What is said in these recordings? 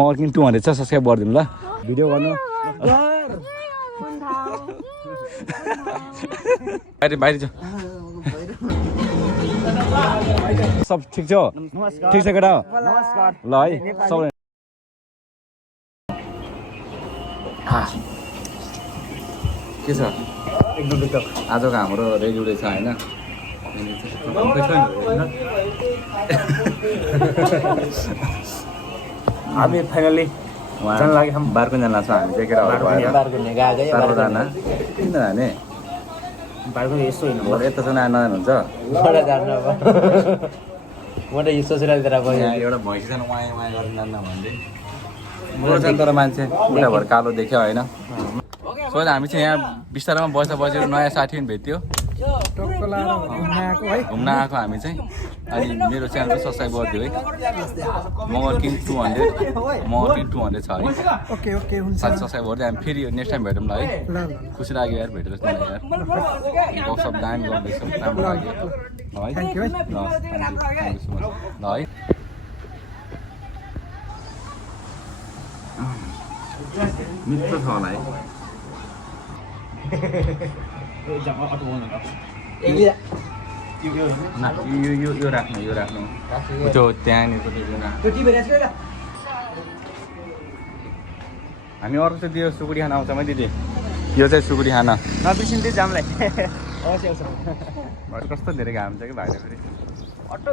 मर्किङ 200 छ सब्स्क्राइब गरिदिनु ल भिडियो गर्नु बाहिर छ सब ठिक छ ठिक छ केटा नमस्कार ल है सबै के छ एकदम आजको हाम्रो रेडी छ होइन हामी फाइनली जान लाग्यो बारकुन जान लाग्छ हामी चाहिँ केटाहरू किन जाने बारको यस्तो होइन यता छ नजानुहुन्छ म त यो सोचिरहेको एउटा भैँसीसँग वाया वाया गरेर जान्न भन्दै मोर्छन् तर मान्छे उता भएर कालो देख्यो होइन सो हामी चाहिँ यहाँ बिस्तारमा बसेर नयाँ साथी पनि भेट्यो घुम्न आएको हामी चाहिँ अनि मेरो च्यानल सब्सक्राइब गरिदियो है मर्किङ 200 छ है साथी सब्सक्राइब गरिदियो हामी फेरि नेक्स्ट टाइम भेटौँ ल है खुसी लाग्यो यार भेटेर यार गफसप दामी गर्दैछौँ राम्रो लाग्यो ल है ल है मित्र छ होला है यो राख्नु त्यो त्यहाँनिर हामी अर्को चाहिँ त्यो सुकुटी खाना आउँछ मैले दिदी यो चाहिँ सुकुटी खाना नबिर्सिँदै जामलाई कस्तो धेरै घाम छ कि भाइले फेरि अटो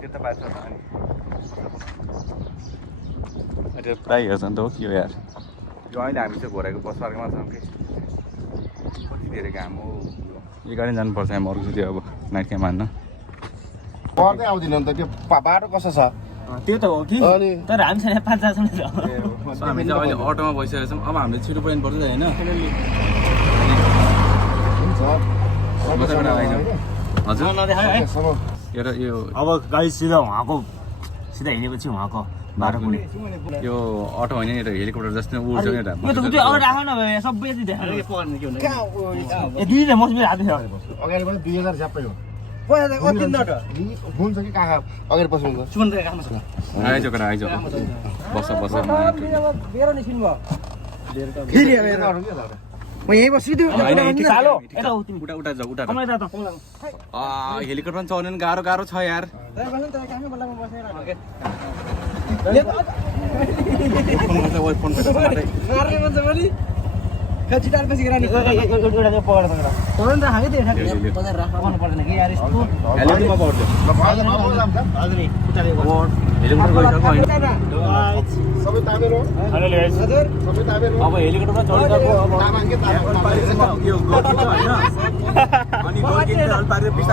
त्यता पाएको छ अनि पुरा हेर्छ नि त हो के हो यार यो अहिले हामी चाहिँ घोराको बस पार्कमा छौँ कि कति धेरै घाम हो यो गाडी जानुपर्छ हामी अर्को चाहिँ अब नाइट क्याम्प हान्न पर्दै आउँदैन नि त त्यो बाटो कस्तो छ त्यो त हो कि तर हामीसँग 5 जना छ हामी चाहिँ अहिले अटोमा बसिरहेको छौँ अब हामीले छिटो पुग्नु पर्छ होइन हजुर यो अब गाडी सिधा उहाँको सिधा हिँडेपछि उहाँको बाटो पुग्ने यो अटो होइन नि त हेलिकप्टर जस्तै उड्छ नि सबै दुईजना मसबी हात अगाडि पनि 2000 झ्याप्पै हो हुन्छ कि कहाँ अगाडि बस्नुहुन्छ आइज केटा आइज बस म यही बसिदियो हेलिकप्टर चढ्नु गाह्रो छ यार अब हेलिकप्टरमा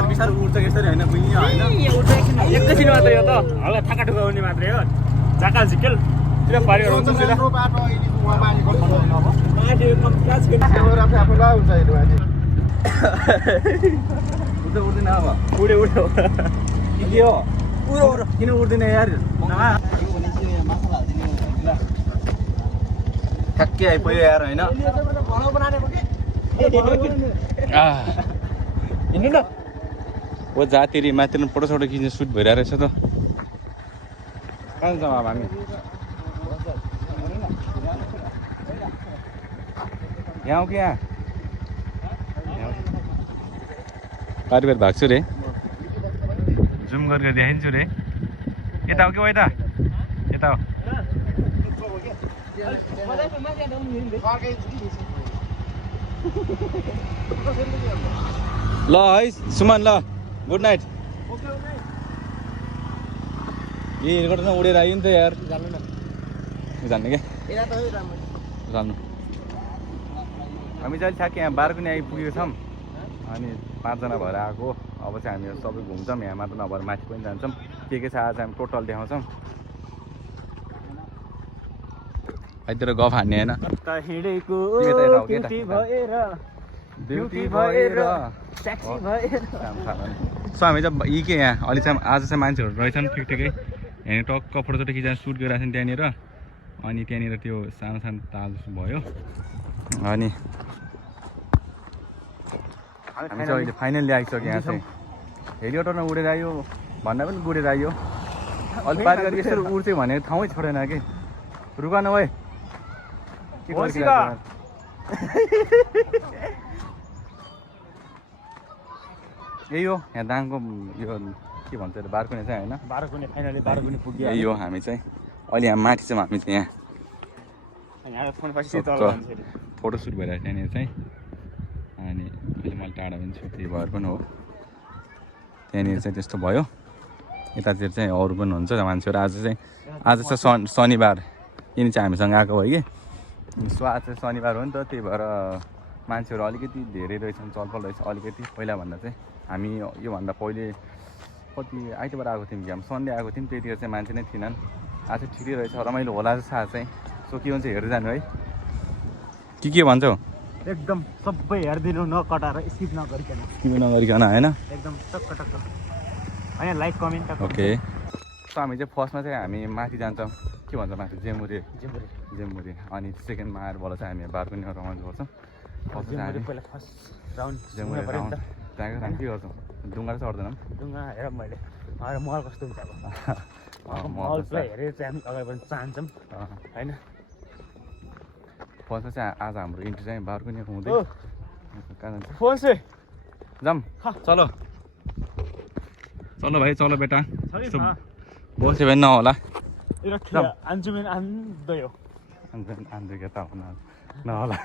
बिस्तारै उड्छ यसरी होइन एकैछिन मात्रै हो त हल्का थाका ठुका हुने मात्रै हो झाकाल झिकेलतिर पारेर हुन्छ उड्दैन अब उड्यो के हो किन उड्दैन यार ठ्याक्कै आइपुग्यो यार होइन हिँड्नु न हो जातिरी माथि फोटोसोटो खिच्ने सुट भइरहेको रहेछ त कहाँ जाउँ अब हामी यहाँ कि यहाँ पारिवार भाग्छु रे जुम गरेर देखाइदिन्छु रे यता हो कि यता यता हो ल है सुमन ल गुड नाइट ए हेलिकप्टरमा उडेर आयो नि त यार जान्ने क्या जान्नु हामी चाहिँ ठ्याक्कै यहाँ बारकुनी आइपुगेको छौँ अनि 5 जना भएर आएको अब चाहिँ हामी सबै घुम्छौँ यहाँ मात्र नभएर माथि पनि जान्छौँ के छ आज हामी टोटल देखाउँछौँ आइतिर गफ हान्ने होइन सो हामी चाहिँ यी के यहाँ अहिले चाहिँ आज चाहिँ मान्छेहरू रहेछन् ठिक ठिकै यहाँ टक्क फोटोसोटो खिचेर सुट गरिरहेको छन् त्यहाँनिर अनि त्यहाँनिर त्यो सानो सानो ताल जस्तो भयो अनि हामी चाहिँ अहिले फाइनल्ली आइसक्यो यहाँ चाहिँ हेलिकप्टरमा उडेर आयो भन्दा पनि उडेर आयो अलि पार गरी यसरी उड्थ्यो भने ठाउँै छोडेन कि रुका न ओए के होसिका। यही हो यहाँ दाङको यो के भन्छ अरे बारकुने चाहिँ होइन 12 कुने फाइनली 12 कुने पुग्यो यही हो हामी चाहिँ अहिले यहाँ माथि छौँ हामी चाहिँ यहाँ यहाँ फोन पछि तल जान्छ फोटोसुट भइरहेको छ यहाँनिर चाहिँ अनि अहिले मैले टाढा पनि छु त्यही भएर पनि हो त्यहाँनिर चाहिँ त्यस्तो भयो यतातिर चाहिँ अरू पनि हुन्छ मान्छेहरू आज चाहिँ शनिबार यिनी चाहिँ हामीसँग आएको भयो कि सो आज चाहिँ शनिबार हो नि त त्यही भएर मान्छेहरू अलिकति धेरै रहेछन् चलपल रहेछ अलिकति पहिलाभन्दा चाहिँ हामी योभन्दा पहिले कति आइतबार आएको थियौँ कि हामी सन्डे आएको थियौँ त्यतिखेर चाहिँ मान्छे नै थिएनन् आज चाहिँ ठिकै रहेछ रमाइलो होला जस्तो आज चाहिँ सो के भन्छ हेर्दै जानु है के भन्छौ एकदम सबै हेर्दिनु नकटाएर स्किप नगरिकन होइन एकदम टक्क टक्क हैन लाइक कमेन्ट ओके सो हामी चाहिँ फर्स्टमा चाहिँ हामी माथि जान्छौँ के भन्छ माथि जेमुरे अनि सेकेन्डमा आएर चाहिँ हामी बारकुनीमा रमाइलो गर्छौँ फर्स्ट चाहिँ हामी पहिला फर्स्ट राउन्ड जेमुरे राउन्ड त्यहाँको हामी के गर्छौँ डुङ्गा चढ्दैनौँ डुङ्गा हेर मैले अरे मल कस्तो हुन्छ अब मल चाहिँ हेरेर चाहिँ हामी अगाडि बढ्न चाहन्छौँ होइन फर्स्टमा चाहिँ आज हाम्रो इन्ट्री चाहिँ बारकुनीको हुँदै कारण फोन से जाम चलो भाइ चलो बेटा बस्यो भने नहोला आन्जुमेन आन्दैयो आन्दै के त नहोला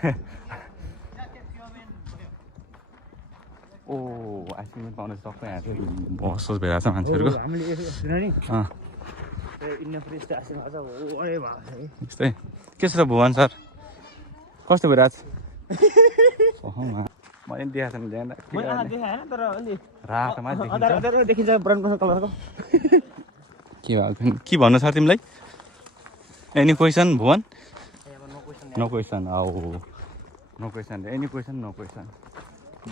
ओ आइसक्रिम पाउने सबै यहाँ चाहिँ बसोस भइरहेको छ मान्छेहरूको यस्तै के छ त भुवन सर कस्तो भइरहेको छ मैले देखाएको छैन रातोमा देखिन्छ ब्राउन कलरको के भएको के भन्नु छ तिमीलाई any question Bhuwan no question any question no question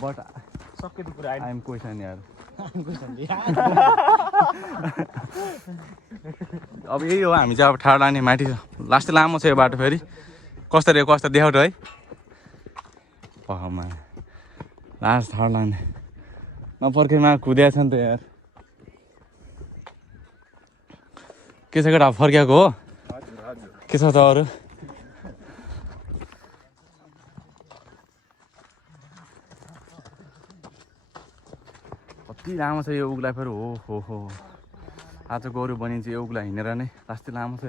but सक्यो त्यो कुरा आई एम क्वेसन यार अब यही हो हामी चाहिँ अब ठाडो लाने माथि लास्ट लामो छ यो बाटो फेरि कस्तो देखाउ है पहमा लास्ट ठाडो लाने नपर्खेमा कुदिया छ नि त यार के छ केटा फर्किएको हो के छ त अरू कति लामो छ यो उग्ला फेरि हो आज गोरु बनिन्छ यो उग्ला हिँडेर नै लास्टै लामो छ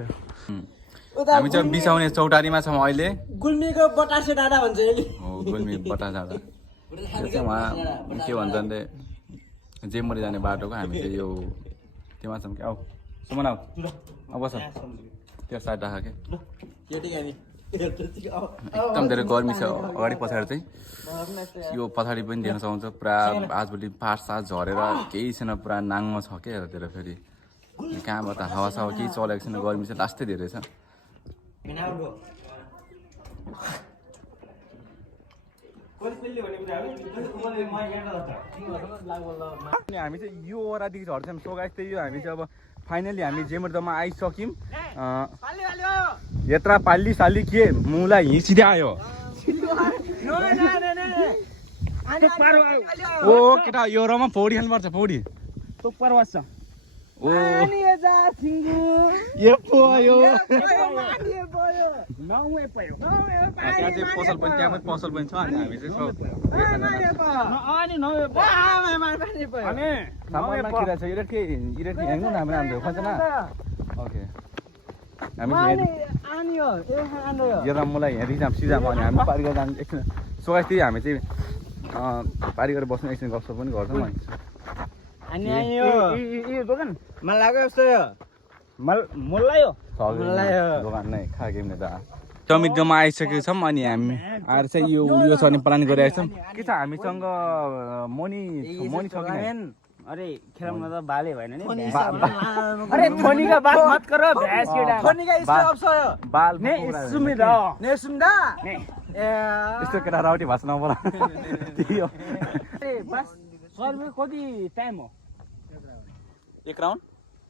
हामी चाहिँ बिसाउने चौतारीमा छौँ अहिले गुल्मीको बतासे डाँडा भन्छ हो गुल्मी बटा जाँदा यो चाहिँ उहाँ के भन्छ भने जेमुरे जाने बाटोको हामी चाहिँ यो त्यहाँ छौँ कि आऊ सुमन आऊ अब बस त्यो साइड राख के एकदम धेरै गर्मी छ अगाडि पछाडि चाहिँ यो पछाडि पनि देख्न सक्नुहुन्छ पुरा आजभोलि पाठसाथ झरेर केही छैन पुरा नाङ्गो छ क्या यतातिर फेरि कहाँबाट हावासावा केही चलेको छैन गर्मी चाहिँ लास्टै धेरै छ हामी चाहिँ यो ओरादेखि झर्छौँ सो गाइस त्यही हो हामी चाहिँ अब फाइनली हामी जेमुरेमा आइसक्यौँ यत्रा पाल्ली साली के मुला हिँसिँदै आयो ओ केटा यो रमा पौडी हाल्नुपर्छ पौडी ओ पसल पनि छ अनि हामी चाहिँ यो मलाई हेरी जाम सिधामा अनि हामी पारी गरेर जानु एकछिन सोगाइ त्यही हामी चाहिँ पारी गरेर बस्नु एकछिन गफसप पनि गर्छौँ अनि दोकान मलाई लाग्यो जस्तो मोल्लायो दोकान नै खागेम नै त समितिमा आइसकेको छौँ अनि हामी आएर चाहिँ यो चढ्ने प्लान गरिरहेको छौँ के छ हामीसँग मनी छ कि अरे खेलाउन त बाले भएन नि अरे फोनीका बात मत गर भ्यास केटा फोनीका स्टप छ बाल ने सुमिदा ने सुन्दा ने यस्तो केटा राउटी भाषा नबोला त्यही हो अरे बस सर्वे कति टाइम हो एक राउन्ड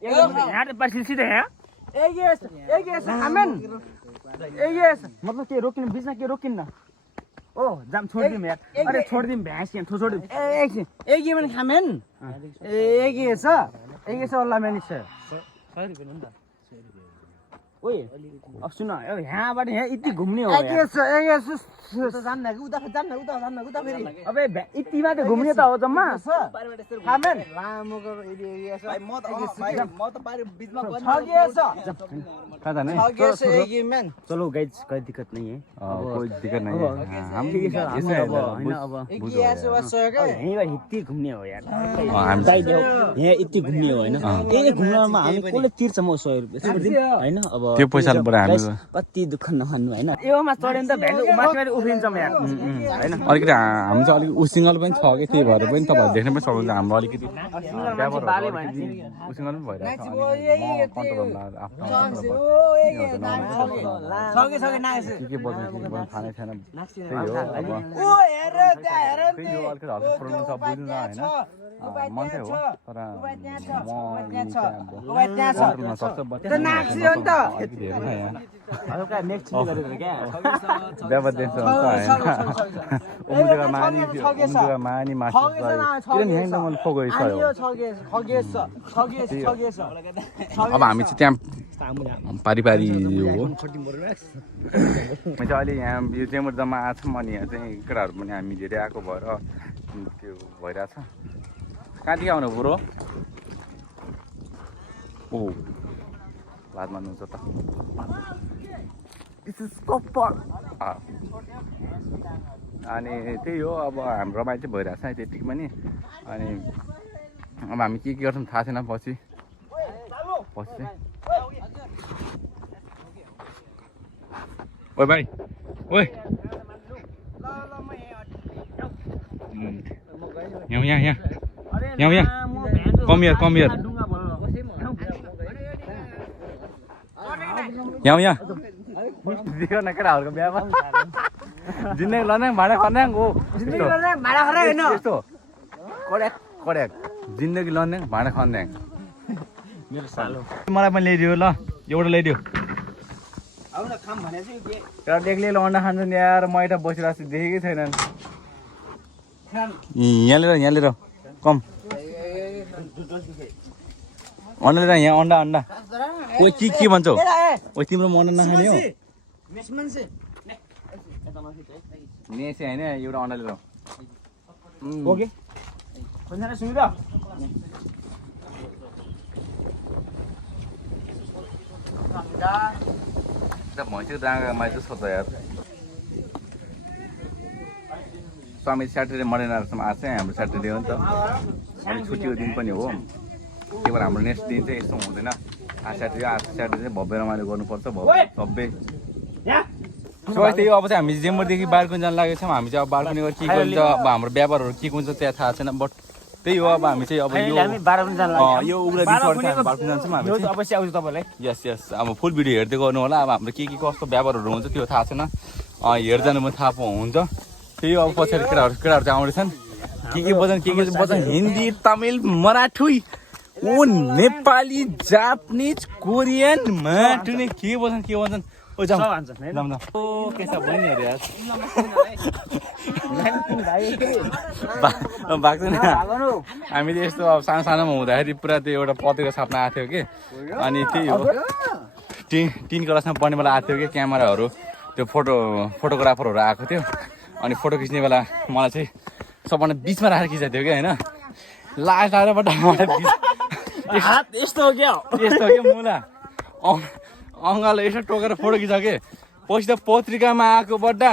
यहाँ त पर्छ सिधै यहाँ एक यस खामेन मतलब के रोकिन बिचमा के रोकिन्न ओ जाम छोडिदिउँ यार अरे छोडिदिउँ भ्यास यहाँ छोडिदिउँ एक ये मन खामेन एक ये छ वाला मैंने छ 100 रुपैयाँ हो नि त ओए अब सुन अब यहाँबाट यहाँ यति घुम्ने हो एक जान्न कि उता फेरि अबे यति मात्र घुम्ने त हो जम्मा खामेन लामोको एरिया छ म त पारि बिचमा पर्ने कहाँ जाने चलो गाइज कोई दिक्कत नहीं है कोई दिक्कत नहीं है हम ठीक है सर यसै अब हैन अब यहीँबाट यति घुम्ने हो यार हामी यहाँ यति घुम्ने हो हैन यही घुम्नमा हामी कसले तिर्छ म 100 रुपैयाँ हैन अब त्यो पैसाबाट हामी कति दुःख नमान्नु हैन योमा चढ्यो नि त भ्यालु माथि उफ्रिन्छ म यार हैन अलिकति हामी चाहिँ अलिकति उसिङ्गल पनि छ कि त्यही भएर पनि तपाईँहरू देख्न पनि सक्नुहुन्छ हाम्रो अलिकति उसिङ्गल पनि भइरहेको छ के बज्ने के बज्ने थाहा नै छैन त्यही हो अब त्यही हो अलिकति हल्का प्रब्लम छ बुझ्नु न होइन मन चाहिँ हो तर कन्ट्रोलमा सक्छ अलिकति हेर्नु न यहाँ हल्का नेक्स्ट चिल्ली गरेर क्या व्यापार देख्छ उमुदेगा मानी मासु किन ह्याङ्ग मन फोगो छ अब हामी चाहिँ त्यहाँ पारी हो चाहिँ अहिले यहाँ यो चाहिँ जम्मा आएको छौँ अनि यहाँ चाहिँ केटाहरू पनि हामी धेरै आएको भएर त्यो भइरहेछ कहाँदेखि आउनु बुढो ओ लाज मान्नुहुन्छ त अनि त्यही हो अब हाम्रो रमाइलो चाहिँ भइरहेको छ त्यतिकै पनि अनि अब हामी के गर्छौँ थाहा छैन पछि चाहिँ ओए भाइ ओए यहाँ कम हियर यहाँ दियो न केटाहरूको बिहामा जिन्दगी लन्याङ भाँडा खन्याङ हो यस्तो कड्याक जिन्दगी लन्याङ भाँडा खन्याङ मेरो सालो मलाई पनि ल्याइदियो ल एउटा ल्याइदियो एउटा एक्लै अन्डा खान्छन् यार म यता बसिरहेको छु देखेकै छैनन् यहाँ लिएर कम अन्डा लिएर यहाँ अन्डा ओ के भन्छौ ओ तिम्रो म अन्डा नखाने हो नेसे होइन एउटा अन्डा लिएर ओके खोज्न सुविधा भैँसीको डाँगामा चाहिँ सोध्छ यार स्वामी स्याटरडे मरेनारसम्म आज चाहिँ हाम्रो स्याटरडे हो नि त अनि छुट्टीको दिन पनि हो त्यही भएर हाम्रो नेक्स्ट दिन चाहिँ यस्तो हुँदैन आज स्याटरडे चाहिँ भव्य रमाइलो गर्नुपर्छ भव्य सो त्यही हो अब चाहिँ हामी जेम्बरदेखि बालकुनी जान लागेको छौँ हामी चाहिँ अब बालकुनी गएर के गरिन्छ अब हाम्रो व्यापारहरू के हुन्छ त्यहाँ थाहा छैन बट त्यही हो अब हामी चाहिँ अब यो उग्र बालकुनी जान्छौँ हामी अवश्य आउँछु तपाईँलाई यस अब फुल भिडियो हेर्दै गर्नु होला अब हाम्रो के कस्तो व्यापारहरू हुन्छ त्यो थाहा छैन हेर्जानु पनि थाहा हुन्छ त्यही अब पछाडि केटाहरू चाहिँ आउँदैछन् के बजान हिन्दी तमिल मराठी ओ नेपाली जापानिज कोरियन माटुने के बजान ओ जाऊ ओ कैसा बनियो यार भाग्दैन हामीले यस्तो अब सानोमा हुँदाखेरि पुरा त्यो एउटा पत्रिका छाप्न आएको थियो कि अनि त्यही हो 3 क्लासमा पढ्ने बेला आएको थियो कि क्यामेराहरू त्यो फोटोग्राफरहरू आएको थियो अनि फोटो खिच्ने बेला मलाई चाहिँ सबभन्दा बिचमा राखेर खिचेको थियो कि होइन लास्ट आएर यस्तो हो क्या मुला अङ्गाले यसो टोकेर फोटो खिच्छ कि पछि त पत्रिकामा आएको बड्डा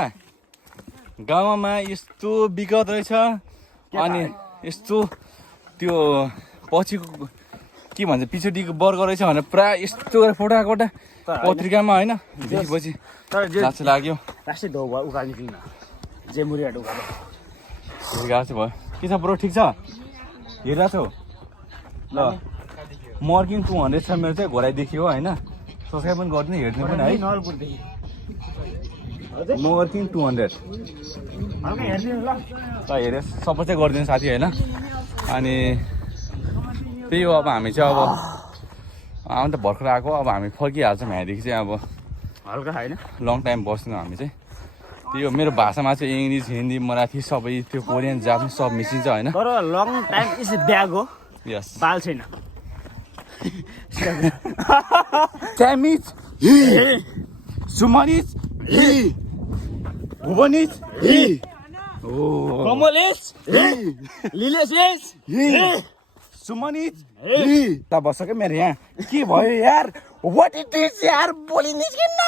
गाउँमा यस्तो विगत रहेछ अनि यस्तो त्यो पछिको के भन्छ पछाडिको वर्ग रहेछ भनेर पुरा यस्तो गरेर फोटो आएको बड्डा पत्रिकामा होइन देखेपछि लाज लाग्यो गएको चाहिँ भयो के छ ब्रो ठिक छ हेरिरहेको छौ ल मर्किङ 200 छ मेरो चाहिँ घोराइ देखियो होइन सब्सक्राइब पनि गरिदिनु हेर्नु पनि है मर्किङ 200 ल हेरेँ सपोर्ट चाहिँ गरिदिनु साथी होइन अनि त्यही हो अब हामी चाहिँ अब अन्त भर्खर आएको अब हामी फर्किहाल्छौँ यहाँदेखि चाहिँ अब हल्का होइन लङ टाइम बस्नु हामी चाहिँ त्यही हो मेरो भाषामा चाहिँ इङ्ग्लिस हिन्दी मराठी सबै त्यो कोरियन जापानिज सब मिसिन्छ होइन तर लङ टाइम इज ब्याग हो यस बाल छैन Samiz, Sumaniz, Bhuvanis, Kamlesh लिलेश Sumaniz, ल बस क्या मेरो यहाँ के भयो यार व्हाट इट इज यार बोली निस्किन्न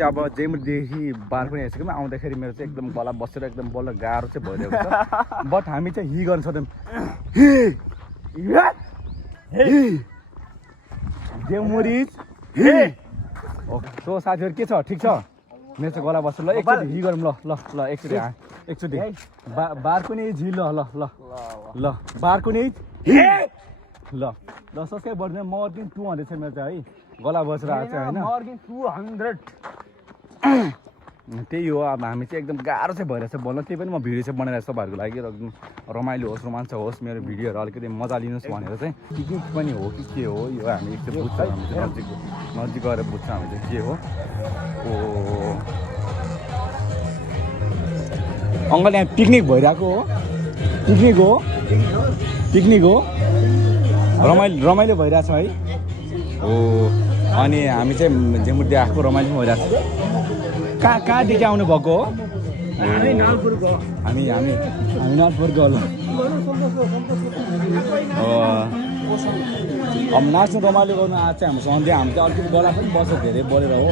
अब जेमुरदेखि बार पनि आइसक्यौँ आउँदाखेरि मेरो चाहिँ एकदम गला बसेर एकदम बल्ल गाह्रो चाहिँ भइरहेको छ बट हामी चाहिँ हि गर्न सक्दैनौँ जेमुरिज सो साथीहरू के छ ठिक छ मेरो चाहिँ गला बस्छ ल एकचोटि हि गरौँ ल एकचोटि बारको नि झि ल ल ल ल बारको नि ल ल सब्सक्राइब गरिदिनु मर्किङ 200 छ मेरो चाहिँ है गला बसेर आएको छ होइन मर्किङ 200 त्यही हो अब हामी चाहिँ एकदम गाह्रो चाहिँ भइरहेछ बोल्न त्यही पनि म भिडियो चाहिँ बनाइरहेको छु तपाईँहरूको लागि एकदम रमाइलो होस् रोमाञ्च होस् मेरो भिडियोहरू अलिकति मजा लिनुहोस् भनेर चाहिँ पिकनिक पनि हो कि के हो यो हामी एकचोटि बुझ्छ हामी चाहिँ नजिक गएर बुझ्छ हामी चाहिँ के हो अङ्कल यहाँ पिकनिक भइरहेको हो पिकनिक हो रमाइलो भइरहेछ है हो अनि हामी चाहिँ जेमुरदेखि आएको रमाइलो पनि भइरहेको छ कहाँदेखि आउनु भएको हो हामी नाथपुरको होला अब नाच्नु रमाइलो गर्नु आज चाहिँ हाम्रो सन्ध्या हामी चाहिँ अलिकति गला पनि बस्छ धेरै बोलेर हो है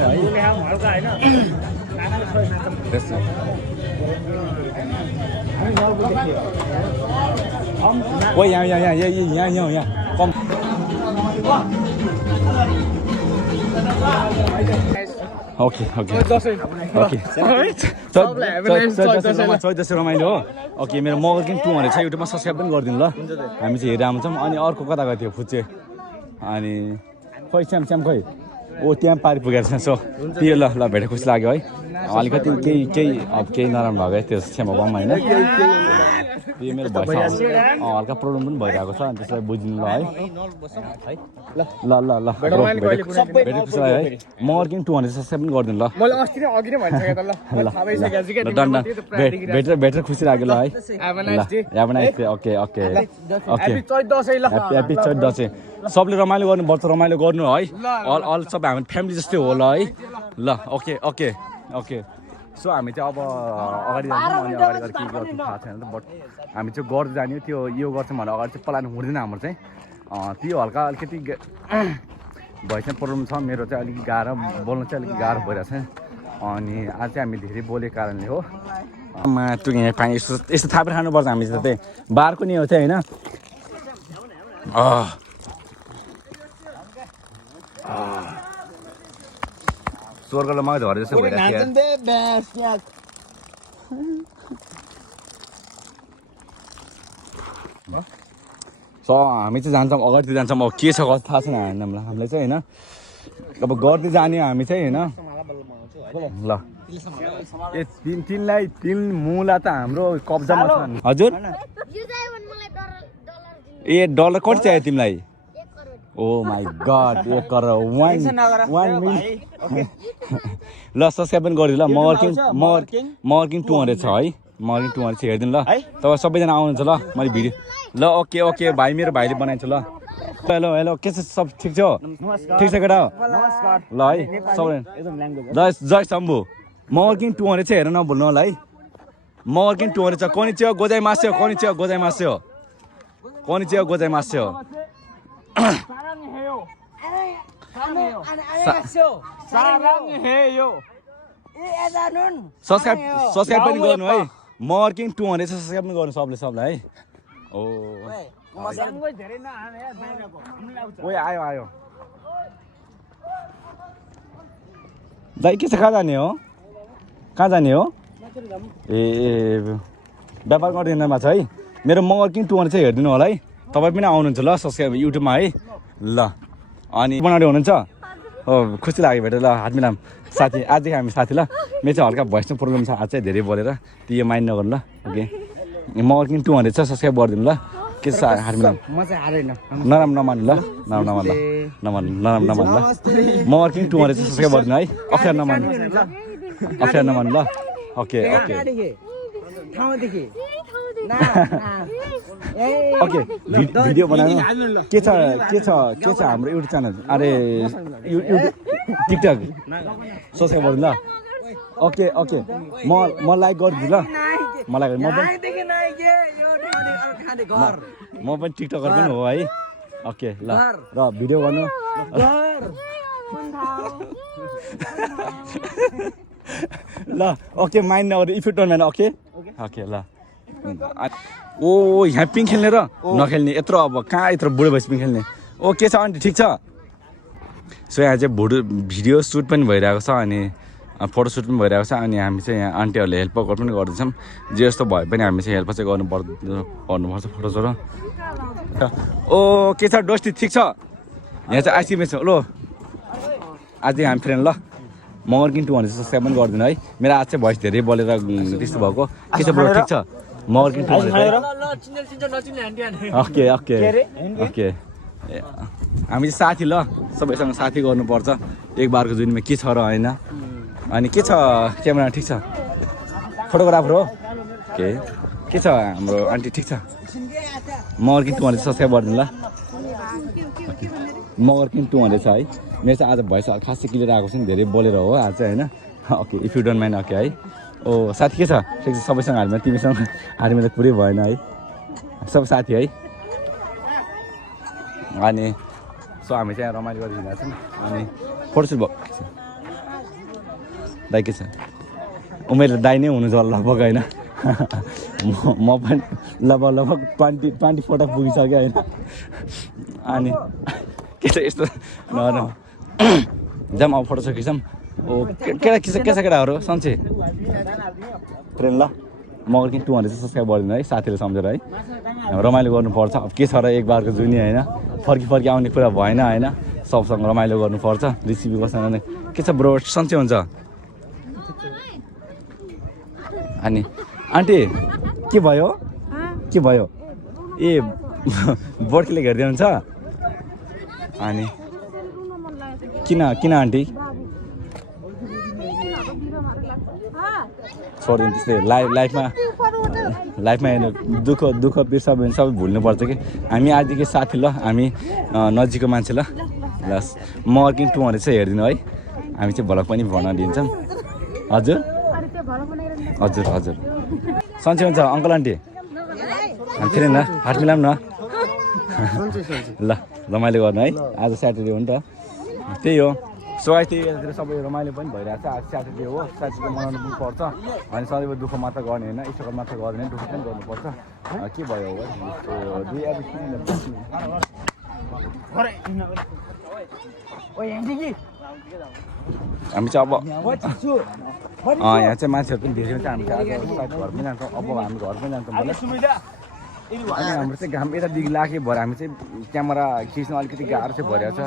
ओ यहाँ कम ओके चौध रमाइलो हो ओके मेरो मर्किङ 200 छ युट्युबमा सब्सक्राइब पनि गरिदिनु ल हामी चाहिँ हेरेर आउँछौँ अनि अर्को कता गएको थियो फुच्चे अनि खोइ स्याम खोइ ओ त्यहाँ पारि पुगेको छ सो त्यो ल भेटेर खुसी लाग्यो है अलिकति केही नराम्रो भएको है त्यो क्षमा पाऊँ होइन यो मेरो भएछ हल्का प्रब्लम पनि भइरहेको छ अनि त्यसलाई बुझिदिनु ल है ल भेटेर खुसी लाग्यो है मर्किङ 200 सब्सक्राइब पनि गरिदिनु ल मैले अस्ति नै अघि नै भनिसके त ल भेटेर खुसी लाग्यो ल है ओके ह्यापी चैत दसैँ सबले रमाइलो गर्नुपर्छ रमाइलो गर्नु है अल सबै हामी फ्यामिली जस्तै हो ल है ल ओके सो हामी चाहिँ अब अगाडि जान्छौँ अनि अगाडि गएर के गर्छौँ थाहा छैन बट हामी चाहिँ गर्दै जाने त्यो यो गर्छौँ भने अगाडि चाहिँ पलानु हुँदैन हाम्रो चाहिँ त्यो हल्का अलिकति भएछ प्रब्लम छ मेरो चाहिँ अलिकति गाह्रो बोल्न चाहिँ अलिकति गाह्रो भइरहेछ अनि आज चाहिँ हामी धेरै बोलेको कारणले हो त्यो यहाँ पानी यस्तो थापेर खानुपर्छ हामी चाहिँ त्यही बारको नि हो चाहिँ होइन स्वर्गलो मग झरे जस्तो भइरहेको सो हामी चाहिँ जान्छौँ अगाडि जान्छौँ अब के छ कस्तो थाहा छैन हामीलाई चाहिँ होइन अब गर्दै जाने हामी चाहिँ होइन ल ए तिन मुला त हाम्रो कब्जामा छ हजुर ए डलर कति चाहियो तिमीलाई ओ माई गड 1 करोड 1 मिलियन ल सब्सक्राइब पनि गरिदिनु ल मर्किङ 200 छ है मर्किङ 200 छ हेरिदिनु ल तपाईँ सबैजना आउनुहुन्छ ल मैले भिडियो ल ओके भाइ मेरो भाइले बनाइन्छ ल हेलो के छ सब ठिक छ ठिक छ केटा ल है सबै जय शम्भु मर्किङ 200 छ हेर नभुल्नु होला है मर्किङ 200 छ कोनी चाहिँ गोजाइ मास्यो सब्सक्राइब पनि गर्नु है मर्किङ 200 सब्सक्राइब पनि गर्नु सबलाई है ओ आयो दाइ के छ कहाँ जाने हो ए व्यापार गरिदिनुमा छ है मेरो मर्किङ 200 चाहिँ हेरिदिनु होला है तपाईँ पनि आउनुहुन्छ ल सब्सक्राइब युट्युबमा है ल अनि बनाउँदै हुनुहुन्छ हो खुसी लाग्यो भेटेर ल हात मिलाम साथी आजदेखि हामी साथी ल मेरो चाहिँ हल्का भोइस प्रब्लम छ आज चाहिँ धेरै बोलेर त्यो माइन्ड नगर्नु ल ओके मर्किङ 200 छ सब्सक्राइब गरिदिनु ल के छ हात मिलाम म चाहिँ हारेन नराम्रो नमान्नु ल नराम्रो नमान्नु ल मर्किङ 200 छ सब्सक्राइब गरिदिनु है अप्ठ्यारो नमान्नु ल ओके ओके भिडियो बनाउनु के छ हाम्रो युट्युब च्यानल अरे टिकटक सब्सक्राइब गर्नु ल ओके म लाइक गरिदिन्छु ल मलाई म पनि टिकटकर पनि हो है ओके ल र भिडियो गर्नु ल ओके माइन्ड नगर if you don't mind okay ल ओ यहाँ पिङ खेल्ने र नखेल्ने यत्रो अब कहाँ यत्रो बुढो भएपछि पिङ खेल्ने ओ के छ आन्टी ठिक छ सो यहाँ चाहिँ भिडियो सुट पनि भइरहेको छ अनि फोटोसुट पनि भइरहेको छ अनि हामी चाहिँ यहाँ आन्टीहरूले हेल्प पनि गर्दैछौँ जे जस्तो भए पनि हामी चाहिँ हेल्प चाहिँ गर्नुपर्छ फोटोसोटो ओ के छ डोस्टी ठिक छ यहाँ चाहिँ आइसिएमए छ लो आज हामी फ्रेन्ड ल मगर किन 200 सब्सक्राइब पनि गरिदिनु है मेरो आज चाहिँ भोइस धेरै बोलेर त्यस्तो भएको के छ ब्रो ठिक छ मगर किन 200 ओके हामी चाहिँ साथी ल सबैसँग साथी गर्नुपर्छ एक बारको जुनमा के छ र होइन अनि के छ क्यामेरा ठिक छ फोटोग्राफर हो के छ हाम्रो आन्टी ठिक छ मगर किन 200 सब्सक्राइब गरिदिनु ल मगर किन 200 छ है मेरो चाहिँ आज भएछ खासै क्लियर आएको छ नि धेरै बोलेर हो आज चाहिँ होइन okay if you don't mind okay है ओ साथी के छ ठिक छ सबैसँग हालमा तिमीसँग हालमा त पुरै भएन है सब साथी है अनि सो हामी चाहिँ रमाइलो गरिरहेको छौँ अनि फोटोसुट भयो दाइ के छ उमेर दाइ नै हुनु छ लगभग होइन म पनि लगभग 20 फोटो पुगिसक्यो होइन अनि के छ यस्तो जाम अब फोटो खिचौँ ओ केटा केटाहरू सन्चै फ्रेन्ड ल मगर किन 200 सब्सक्राइब गरिदिनु है साथीले सम्झेर है रमाइलो गर्नुपर्छ अब के छ र एक बारको जुनी होइन फर्की आउने कुरा भएन होइन सबसँग रमाइलो गर्नुपर्छ रिसिभी बस्न नै के छ ब्रो सन्चै हुन्छ अनि आन्टी के भयो ए बर्खीले घेरिदिनुहुन्छ अनि किन आन्टी छोडिदिनु त्यस्तै लाइफमा हेर्नु दुःख बिर्सा भने सबै भुल्नुपर्छ कि हामी आजदेखि साथी ल हामी नजिकको मान्छे ल मगर किन 200 चाहिँ हेरिदिनु है हामी चाहिँ भ्लग पनि भन्न दिन्छौँ हजुर सन्चै हुन्छ अङ्कल आन्टी हामी फेरि न हात मिलाऊँ न ल रमाइलो गर्नु है आज स्याटरडे हो नि त त्यही हो सो आज त्यही यतातिर सबै रमाइलो पनि भइरहेको छ आज स्याटरडे हो स्याटरडे मनाउनु पनि पर्छ अनि सधैँ दुःख मात्र गर्ने होइन ईश्वर मात्र गर्ने दुःख पनि गर्नुपर्छ के भयो हामी चाहिँ अब यहाँ चाहिँ मान्छेहरू पनि धेरै हुन्छ हामी चाहिँ घर पनि जान्छौँ अब हामी घर पनि जान्छौँ अनि हाम्रो चाहिँ घाम यतादेखि लागे भएर हामी चाहिँ क्यामेरा खिच्नु अलिकति गाह्रो चाहिँ भइरहेको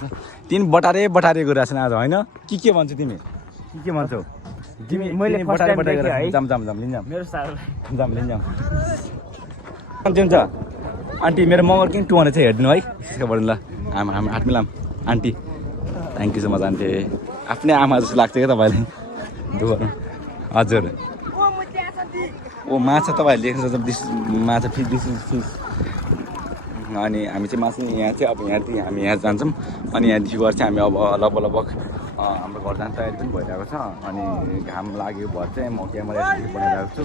छ तिमी बटारे गरिरहेको छ आज होइन के भन्छौ तिमी के भन्छौ तिमी मैले बटारे जाम लिन्जाम मेरो जाम लिन्जाम हुन्छ आन्टी मेरो मगर किन 200 चाहिँ हेरिदिनु है त्यसकोबाट ल हामी हात Milam aunty thank you so much aunty आफ्नै आमा जस्तो लाग्छ क्या तपाईँलाई हजुर ओ माछा तपाईँहरूले लेख्नुहुन्छ माछा फिस अनि हामी चाहिँ मासु यहाँ चाहिँ अब यहाँदेखि हामी यहाँ जान्छौँ अनि यहाँदेखि गएर चाहिँ हामी अब लगभग हाम्रो घर जाने तयारी पनि भइरहेको छ अनि घाम लाग्यो भएर चाहिँ म क्यामेरा बनाइरहेको छु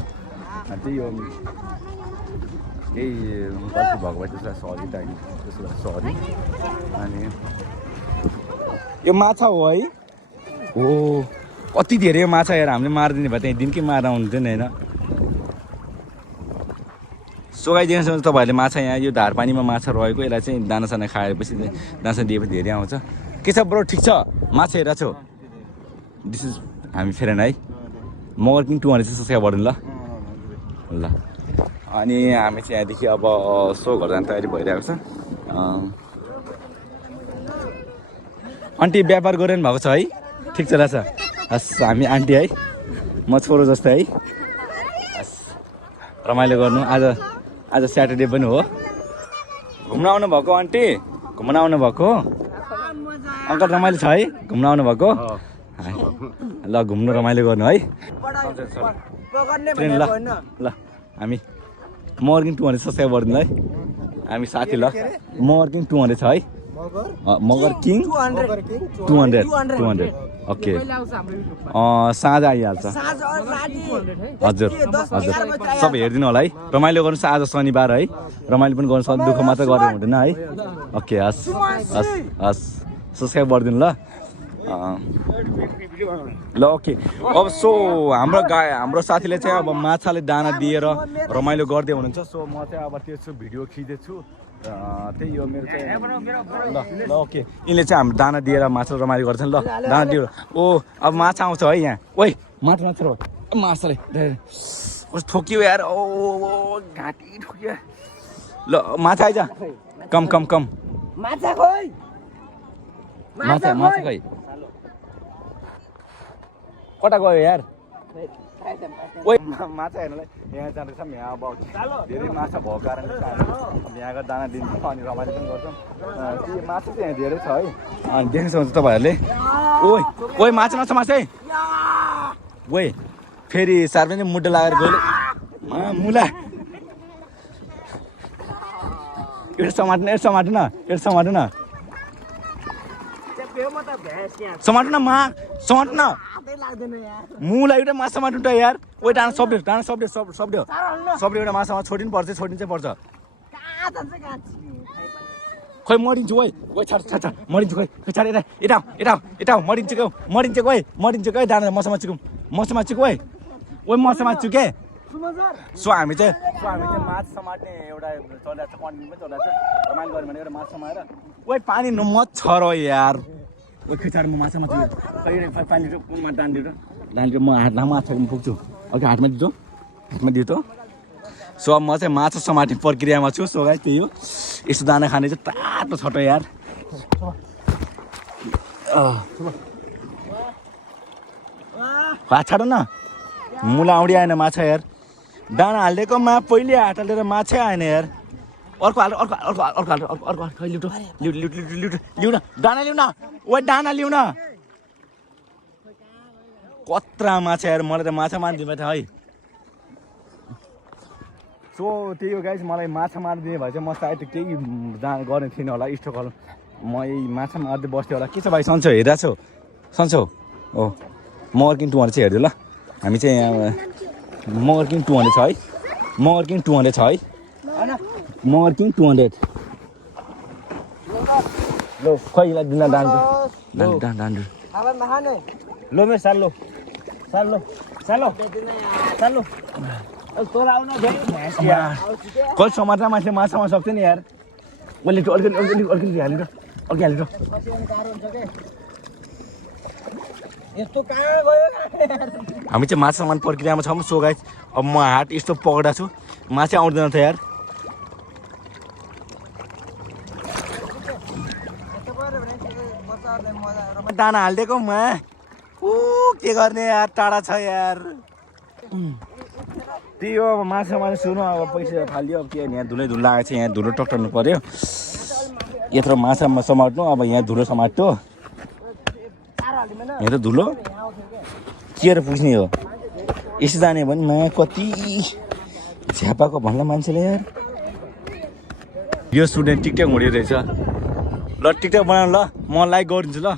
त्यही हो यही गल्ती भएको भए त्यसलाई सरी टाइम त्यसलाई सरी अनि यो माछा हो है हो कति धेरै माछा हेर हामीले मारिदिने भए त्यहाँ दिनकै मार्न हुन्थ्यो नि होइन सोगाइदिनुहोस् तपाईँहरूले माछा यहाँ यो धार पानीमा माछा रहेको यसलाई चाहिँ दानासाना खाएपछि दाना दिएपछि धेरै आउँछ के छ ब्रो ठिक छ माछा हेरेको छु दिस इज हामी फेरेन है मगर किन 200 चाहिँ सब्सक्राइब गरिदिनु ल अनि हामी चाहिँ यहाँदेखि अब सो घर जाने तयारी भइरहेको छ आन्टी व्यापार गरिरहनु भएको छ है ठिक छ रहेछ हस् हामी आन्टी है म छोरो जस्तै है हस् रमाइलो गर्नु आज स्याटरडे पनि हो घुम्न आउनु भएको आन्टी घुम्न आउनु भएको अङ्कल रमाइलो छ है घुम्न आउनु भएको ल घुम्नु रमाइलो गर्नु है ल हामी मगर किङ 200 सब्सक्राइब गरिदिनु है हामी साथी ल मगर किङ 200 छ है मगर किङ 200 ओके साँझ आइहाल्छ हजुर हजुर सबै हेरिदिनु होला है रमाइलो गर्नुहोस् आज शनिबार है रमाइलो पनि गर्नु दुःख मात्र गरेर हुँदैन है ओके हस् हस् हस् सब्सक्राइब गरिदिनु ल ल ओके अब सो हाम्रो साथीले चाहिँ अब माछाले दाना दिएर रमाइलो गर्दै हुनुहुन्छ सो म चाहिँ अब त्यो भिडियो खिच्दैछु त्यही हो मेरो चाहिँ ल ओके यिनले चाहिँ हाम्रो दाना दिएर माछा रमाइलो गर्छन् ल दाना दिएर ओ अब माछा आउँछ है यहाँ ओइ माछा माछा माछाले कस्तो ठोकियो यार ओ घाँटी ठोकियो ल माछा आइज कम कम कम माछा खोइ माछा माछा खै कता गयो यार ओइ माछा हेर्नुलाई यहाँ जाँदैछ यहाँ अब धेरै माछा भएको कारणले यहाँको दाना दिन्छ अनि रमाइलो पनि गर्छौँ त्यो माछा चाहिँ यहाँ धेरै छ है अनि देख्न सक्नुहुन्छ तपाईँहरूले ओइ ओइ माछा माछा माछा है ओइ फेरि सार्वजनिक मुड्डो लगाएर गयो मुला एउटा समाट्नु समाट्नु समाट्नु न समाट्नु न मुला एउटा माछा समाट्नु त यार ओइ डाँडा सब्ड्यो एउटा माछा छोडिनु पर्छ छोडिनु चाहिँ पर्छ खोइ मरिन्छु ओइ ओइ छाड मरिन्छु खोइ छाड यता मरिन्छ खोइ डाँडा मसमा चुकौँ ओइ मसमा चुके सो हामी चाहिँ माछा समाट्ने एउटा चलिरहेको छ कन्टिन्यू पनि चलिरहेको छ रमाइलो गऱ्यो भने एउटा माछा समाएर ओइ पानी मत छ र यार ओइ खिचाड म माछा माछु पानी दान म हातमा माछा पुग्छु ओके हातमा दियो त सो अब म चाहिँ माछा समाट्ने प्रक्रियामा छु सो गाइस त्यही हो यस्तो दाना खाने चाहिँ तातो छ त यार हात छाड न मुला आउँदै आएन माछा यार दाना हालिदिएकोमा पहिले हात हालेर माछै आएन यार अर्को लिउ न दाना लिउ न ओ दाना लिउ न कत्रा माछा यार मलाई त माछा मारिदिनु थियो है सो त्यही हो गाइस मलाई माछा मारिदिने भए चाहिँ म सायद केही गर्ने थिइनँ होला स्टक होला म यही माछा मार्दै बस्थेँ होला के छ भाइ सन्चो हेरिरहेको छौ सन्चो हो मगर किङ 200 चाहिँ हेरिदियो ल हामी चाहिँ यहाँ मगर किङ 200 छ है मगर किङ 200 छ है मगर किङ 200 लो खैलाई दिन दान लो मे सालो तोरा आउन भ्याइ कल समाचार मान्छे माछामा सक्छ नि यार मैले अर्कै हालेर यस्तो कहाँ गयो हामी चाहिँ माछा सामान प्रक्रियामा छौँ सो गाइस अब म हात यस्तो पक्रेको छु माछा आउँदैन थियो यार दाना हालिदिएको मा के गर्ने यार टाढा छ यार त्यही हो अब माछा मार्नु सुरु अब पैसा फालियो अब के यहाँ धुलै लागेको छ यहाँ धुलो टक्टाउनु पर्यो यत्रो माछा समाट्नु अब यहाँ धुलो समाट्यो यहाँ त धुलो के पुग्ने हो यसो जाने भने मा कति झ्यापाको भन्ला मान्छेले यार यो स्टुडेन्ट टिकटक हुँदैरहेछ ल टिकटक बनाउनु ल म लाइक गरिदिन्छु ल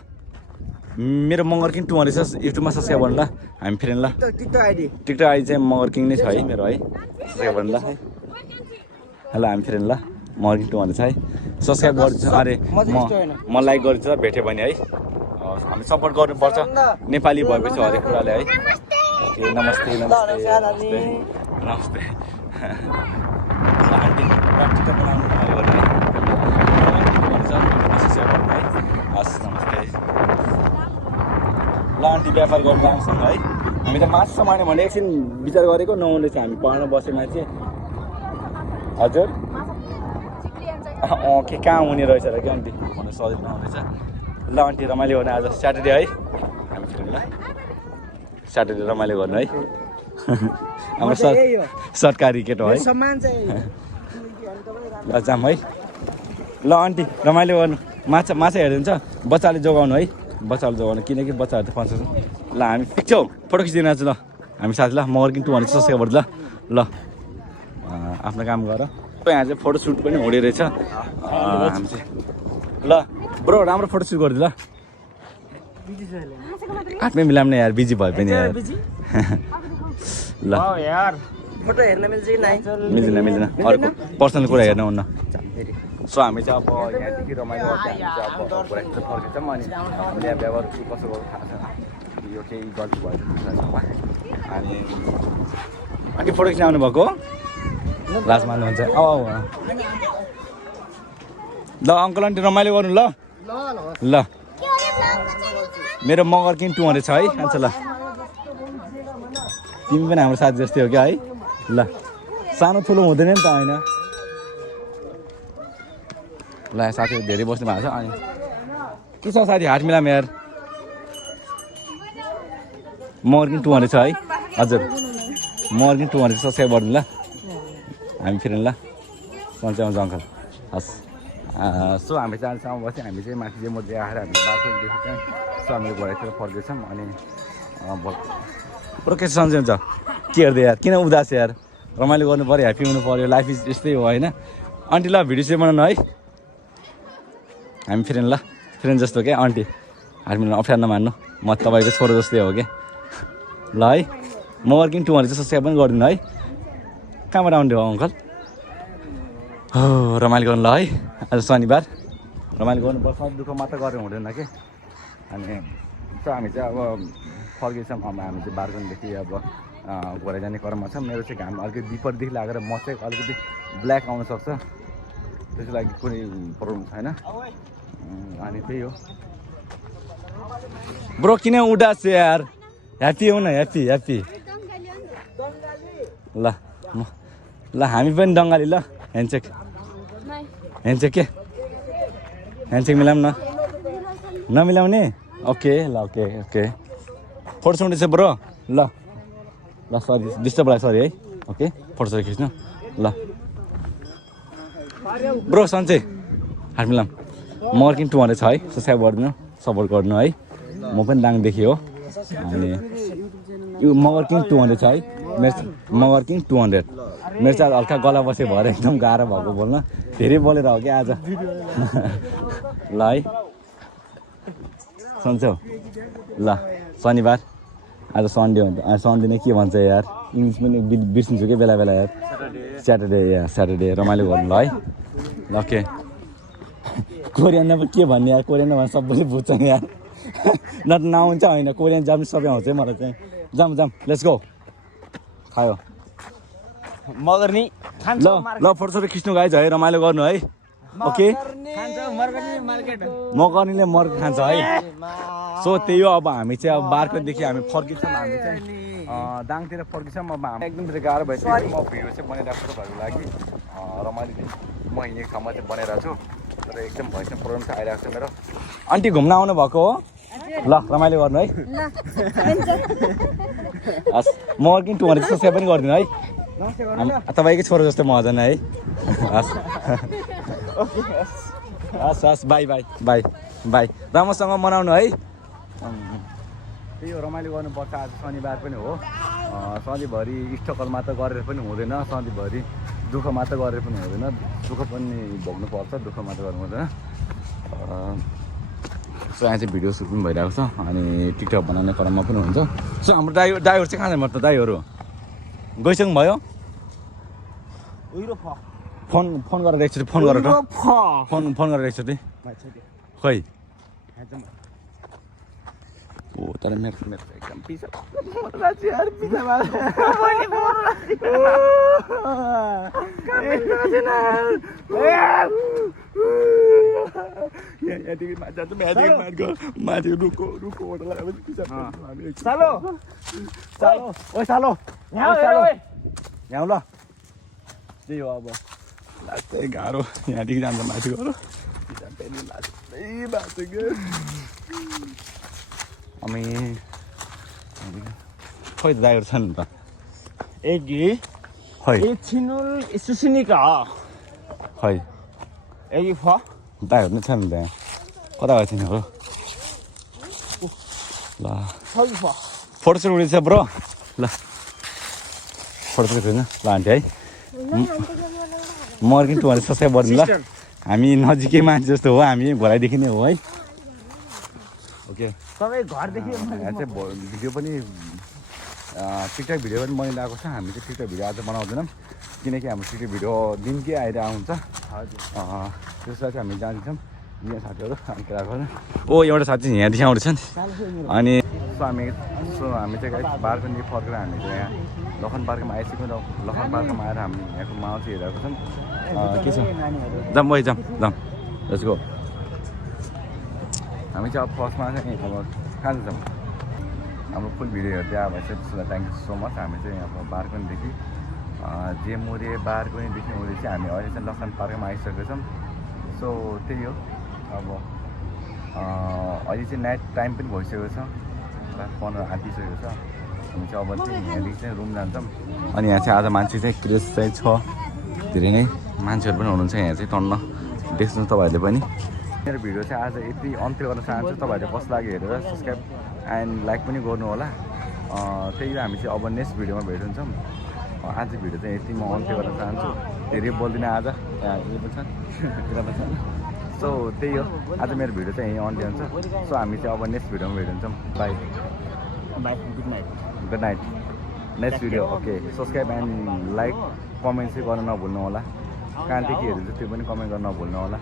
मेरो मगर किङ 200 छ युट्युबमा सब्सक्राइब गर्नु ल हामी फेरि ल टिकटक आइडी चाहिँ मगर किङ नै छ है मेरो है सब्सक्राइब गर्नु ल हेलो हामी फेरि ल मगर किङ 200 छ है सब्सक्राइब गरिदिन्छु अरे म लाइक गरिदिन्छु ल भेट्यो भने है हामी सपोर्ट गर्नुपर्छ नेपाली भएपछि हरेक कुराले है ओके नमस्ते आन्टी टिकटक बनाउनु भयो भने हस् नमस्ते ल आन्टी व्यापार गर्नु आउँछौँ है हामी त माछा समार्ने भने एकछिन विचार गरेको नहुँदैछ हामी पढ्न बसेको मान्छे हजुर के कहाँ हुने रहेछ र क्या आन्टी भन्नु सजिलो नहुँदैछ ल आन्टी रमाइलो गर्ने आज स्याटरडे है हामी फेरि ल स्याटरडे रमाइलो गर्नु है हाम्रो सरकारी केटो है ल जाम है ल आन्टी रमाइलो गर्नु माछा हेरिदिन्छ बच्चाले जोगाउनु है बच्चाले जोगाउनु किनकि बच्चाहरू त फर्स्ट ल हामी फिक्छौँ फोटो खिचिदिनु आज ल हामी साथी ल मगर किङ 200 सब्सक्राइबर ल आफ्नो काम गर यहाँ चाहिँ फोटोसुट पनि हुँदै रहेछ हामी चाहिँ ल ब्रो राम्रो फोटोसुट गरिदिनु ल आफ्नै मिलाउने यार बिजी भयो पनि यार ल यार फोटो हेर्न मिल्छ कि नाइ मिल्दैन अर्को पर्सनल कुरा हेर्न हुन्न सो हामी चाहिँ अब यहाँदेखि रमाइलो गर्दै हामी चाहिँ अब घुराइतिर फर्केछौँ अनि हामीले यहाँ व्यवहार के कसो गर्नु थाहा छैन यो केही गल्ती भयो अनि अनि फोटो खिच्न आउनुभएको लास्ट मान्नुहुन्छ ल अङ्कल आन्टी रमाइलो गर्नु ल ल मेरो मगर किन 200 छ है खान्छ ल तिमी पनि हाम्रो साथी जस्तै हो क्या है ल सानो ठुलो हुँदैन नि त होइन ल साथीहरू धेरै बस्नु भएको छ अनि के छ साथी हात मिलाम यार मगर किन 200 छ है हजुर मगर किन 200 सब्सक्राइब गरिदिनु ल हामी फेरि ल सन्चै आउँछ अङ्कल हस् सो हामी चाहिँ अहिलेसम्म बस्यौँ हामी चाहिँ माथि चाहिँ म आएर हामी बाटो देखेको चाहिँ सो हामीले घोडातिर फर्केछौँ अनि पुरो के सन्चै हुन्छ के हेर्दै यार किन उदास यार रमाइलो गर्नु पऱ्यो ह्याप्पी हुनु पऱ्यो लाइफ इज यस्तै हो होइन आन्टी ल भिडियो चाहिँ बनाउनु है हामी फेरि ल फ्रेन्ड जस्तो क्या आन्टी हामी अप्ठ्यारो नमान्नु म तपाईँको छोरो जस्तै हो क्या ल है म वर्किङ 200 चाहिँ सब्सक्राइब पनि गरिदिनु है कहाँबाट आउने हो अङ्कल हो रमाइलो गर्नु ल है आज शनिबार रमाइलो गर्नुपर्छ दुःख मात्र गरेर हुँदैन कि अनि हामी चाहिँ अब फर्केछौँ अब हामी चाहिँ बार्गनदेखि अब घोरा जाने क्रममा छ मेरो चाहिँ घाम अलिकति विपरीतदेखि लागेर म चाहिँ अलिकति ब्ल्याक आउनसक्छ त्यसको लागि कुनै प्रब्लम छैन अनि त्यही हो ब्रो किन उदास यार ह्याप्पी हो न ह्याप्पी ल ल हामी पनि डङ्गाली ल ह्यान्डसेक के ह्यान्डसेक मिलाउँ न नमिलाउने ओके ल ओके फोटो सुन्दैछ ब्रो ल सरी डिस्टर्ब लाग्यो सरी है ओके फोटो सरी खिच्नु ल ब्रो सन्चै हात मिलाम म वर्किङ 200 छ है सब्सक्राइब गरिदिनु सपोर्ट गर्नु है म पनि दाङदेखि हो अनि यो म वर्किङ 200 छ है म वर्किङ 200 मेरो चाहिँ हल्का गला बसे भएर एकदम गाह्रो भएको बोल्न धेरै बोलेर हो क्या आज ल है सन्चै हो ल शनिबार आज सन्डे हुन्छ सन्डे नै के भन्छ यार इङ्ग्लिस पनि बिर्सिन्छु कि बेला बेला यार स्याटरडे रमाइलो गर्नु ल है ल ओके कोरियनमा पनि के भन्ने यार कोरियनमा भने सबैले बुझ्छ नि यार न त नआउँछ होइन कोरियन जाम सबै आउँछ मलाई चाहिँ जाम लेट्स गो खायो मगर नि ल फोटो सोटो खिच्नु गाइज है रमाइलो गर्नु है ओके मगर्नीले मर्ग खान्छ है सो त्यही हो अब हामी चाहिँ अब बार्कोदेखि हामी फर्किन्छौँ हामी चाहिँ दाङतिर फर्किन्छौँ अब हामी एकदम गाह्रो भइसक्यो म भिडियो चाहिँ बनाइरहेको छु भएको लागि रमाइलो दिन म हिँडेको ठाउँमा चाहिँ बनाइरहेको छु तर एकदम भइस प्रब्लम चाहिँ आइरहेको छ मेरो आन्टी घुम्न आउनु भएको हो ल रमाइलो गर्नु है हस् म वर्किङ 200 सब्सक्राइब पनि गरिदिनु है तपाईँकै छोरो जस्तो मजा नै है हस् हस् बाई राम्रोसँग मनाउनु है त्यही हो रमाइलो गर्नुपर्छ आज शनिबार पनि हो सधैँभरि स्ट्रगल मात्र गरेर पनि हुँदैन सधैँभरि दुःख मात्र गरेर पनि हुँदैन दुःख पनि भोग्नुपर्छ दुःख मात्र गर्नु हुँदैन सो यहाँ चाहिँ भिडियो सुट पनि भइरहेको छ अनि टिकटक बनाउने क्रममा पनि हुन्छ सो हाम्रो ड्राइभर चाहिँ कहाँ जानु पर्छ ड्राइभरहरू गइसक्नु भयो फोन गरेर एकचोटि फोन गरेर एकचोटि खै ओ तर मेरो एकदम पिसा माथि रुको सालो यहाँ ल त्यही हो अब लाग्दै गाह्रो यहाँदेखि जान्छ माथि गएर अनि खै ड्राइभर छ नि त एगी खै एकछिनुल सुसिनिका खै एगी फ ड्राइभर नै छ नि त्यहाँ कता गएको तिनीहरू ल सही फ फोटो सुट उठेछ ब्रो ल फोटो सुट छैन ल आन्टी है मर्किन 200 सब्सक्राइब गर्नु ल हामी नजिकै मान्छे जस्तो हो हामी घरैदेखि नै हो है ओके सबै घरदेखि यहाँ चाहिँ भिडियो पनि टिकटक भिडियो पनि मैले लगाएको छ हामी चाहिँ टिकटक भिडियो आज बनाउँदैनौँ किनकि हाम्रो टिकटक भिडियो दिनकै आइरहेको हुन्छ त्यसलाई चाहिँ हामी जान्छौँ यहाँ साथीहरू ओ एउटा साथी यहाँदेखि आउँदैछ नि अनि हामी चाहिँ गाइस बारकोदेखि फर्केर हामी चाहिँ यहाँ लखन पार्कमा आइसक्यौँ र लखन पार्कमा आएर हामी यहाँको माहौल चाहिँ हेरेको छौँ के छ जाम भाइ जाम लेट्स गो हामी चाहिँ अब फर्स्टमा चाहिँ अब कहाँ जान्छौँ हाम्रो फुल भिडियो हेर्दै आयो भने चाहिँ त्यसलाई थ्याङ्क यू सो मच हामी चाहिँ अब बारकोनीदेखि जेमुरे बारकोनीदेखि उहिले चाहिँ हामी अहिले चाहिँ लखन पार्कमा आइसकेको छौँ सो त्यही हो अब अहिले चाहिँ नाइट टाइम पनि भइसकेको छ 15 आँटिसकेको छ हामी चाहिँ अब चाहिँ यहाँदेखि चाहिँ रुम जान्छौँ अनि यहाँ चाहिँ आज मान्छे चाहिँ क्रेज चाहिँ छ धेरै नै मान्छेहरू पनि हुनुहुन्छ यहाँ चाहिँ टन्न देख्नु तपाईँहरूले पनि मेरो भिडियो चाहिँ आज यति अन्त्य गर्न चाहन्छु तपाईँहरूले कस्तो लाग्यो हेरेर सब्सक्राइब एन्ड लाइक पनि गर्नु होला त्यही हो हामी चाहिँ अब नेक्स्ट भिडियोमा भेट हुन्छौँ आज भिडियो चाहिँ यति म अन्त्य गर्न चाहन्छु धेरै बोल्दिनँ आज यहाँ पनि छ सो त्यही हो आज मेरो भिडियो चाहिँ यहीँ अन्त्य हुन्छ सो हामी चाहिँ अब नेक्स्ट भिडियोमा भेट हुन्छौँ by good night next video okay subscribe and like comment चाहिँ गर्न नभुल्नु होला कहाँदेखि हेर्नु त्यो पनि कमेन्ट गर्न नभुल्नु होला